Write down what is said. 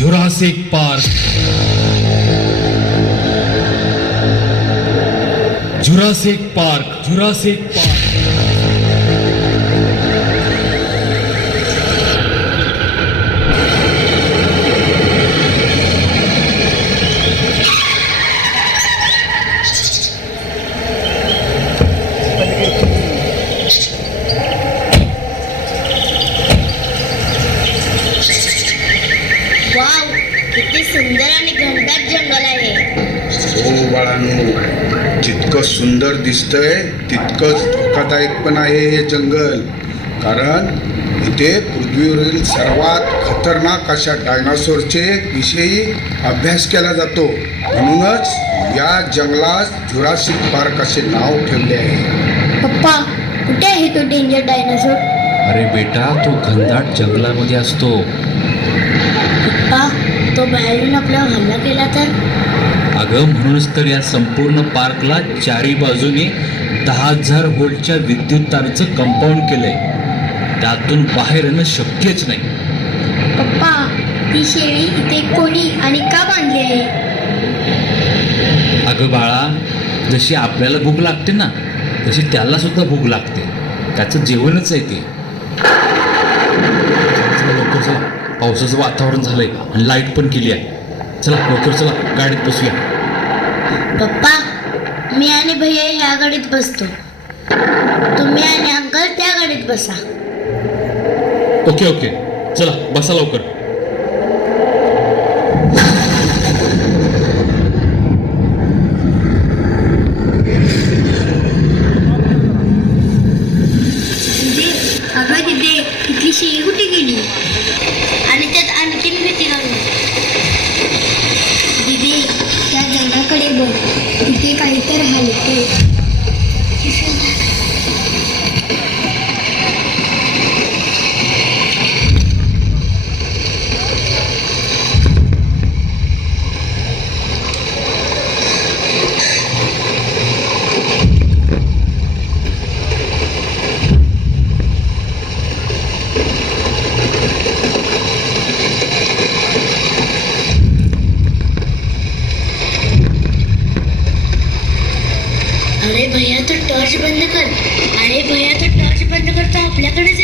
Jurassic park, Jurassic park, Jurassic park. Wow, किती सुंदर आणि घनदाट जंगल आहे. हो बाळांनो, जितकं सुंदर दिसतंय तितकंच धोकादायक पण आहे हे जंगल. कारण इथे पृथ्वीवरील सर्वात खतरनाक अशा डायनासोरचे विषयी अभ्यास केला जातो. म्हणूनच या जंगलात जुरासिक पार्क असे नाव ठेवले आहे. पप्पा, कुठे आहे तो डेंजर डायनासोर? अरे बेटा, तो घनदाट जंगलामध्ये असतो. पप्पा, तो बाहेरून आपल्यावर हल्ला केला तर? अगं, म्हणूनच तर या संपूर्ण पार्कला चारी बाजूने 10,000 व्होल्टच्या विद्युत ताराचं कंपाऊंड केलंय. त्यातून बाहेर येणं शक्यच नाही. पप्पा, ती शेळी इथे कोणी आणि का बांधली आहे? अगं बाळा, जशी आपल्याला भूक लागते ना, तशी त्याला सुद्धा भूक लागते. त्याचं जेवणच आहे ते. चला लवकर चला, पावसाचं वातावरण झालंय आणि लाईट पण केली आहे. चला लवकर चला, गाडीत बसूया. पप्पा, मी आणि भैया ह्या गाडीत बसतो, तुम्ही आणि अंकल त्या गाडीत बसा. ओके ओके, चला बसा लवकर. अगं तिथे तिथली शेळी कुठे गेली? आणि त्यात आणखीन भीती लागली. दीदी, त्या जंगलाकडे बघ, तिथे काहीतरी हलते. अरे भैया, तो टॉर्च बंद कर. अरे भैया, तो टॉर्च बंद कर, तो आपल्याकडेच